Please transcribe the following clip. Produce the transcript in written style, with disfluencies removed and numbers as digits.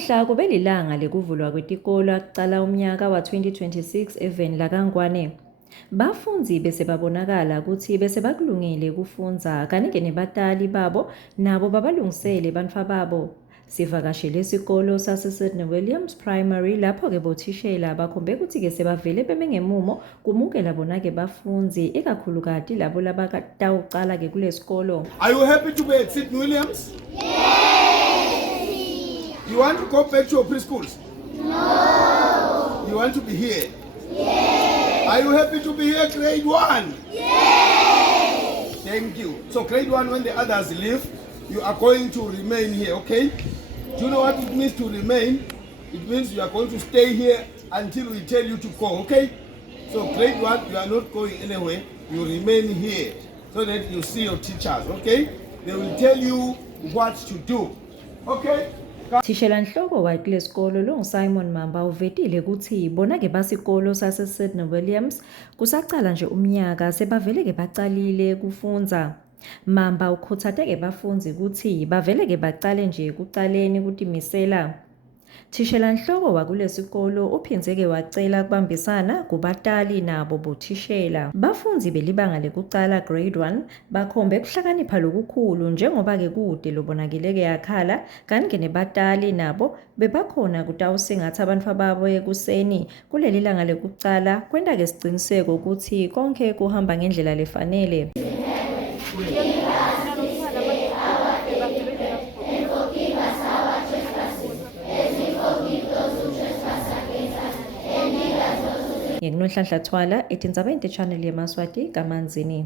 Namuhla kube lilanga lekuvulwa kwetikolo akuqala umnyaka wa-2026 eveni laKaNgwane. Bafundzi bese babonakala ukuthi bese bakulungele kufundza kanike nebatali babo nabo babalungisele bantfa babo. Sivakashele isikolo sase-Sidney Williams Primary lapho-ke bothishela bakhombe ukuthi-ke sebavele beme ngemumo kumukela bona-ke bafundzi ikakhulukati labo labatawucala-ke kule sikolo. Are you happy to be at Sidney Williams? You want to go back to your preschools? No. You want to be here? Yes. Are you happy to be here, grade 1? Yes. Thank you. So grade 1, when the others leave, you are going to remain here, okay? Do you know what it means to remain? It means you are going to stay here until we tell you to go, okay? So grade 1, you are not going anywhere. You remain here so that you see your teachers, okay? They will tell you what to do, okay? Thishela Nhloko wa kule sikolo lo Simon Mamba uvetile ukuthi bona-ke basikolo sase-Sidney Williams kusaqala nje umnyaka sebavele-ke bacalile kufundza. Mamba ukhuthateke bafundzi ukuthi bavele-ke bacale nje kucaleni kutimisela. Thishela Nhloko wa kule sikolo uphindze-ke wacela kubambisana kubatali nabo bothishela. Bafundzi belibanga lekucala grade 1 bakhombe kuhlakanipha lokukhulu njengoba-ke kude lobonakele-ke yakhala kanti nebatali nabo bebakhona kutawusingatha abantfu babo ekuseni kuleli langa lekucala kwenta-ke siciniseko ukuthi konke kuhamba ngendlela lefanele. NginguNhlanhla Thwala, eTindzaba Channel yeMaswati kaManzini.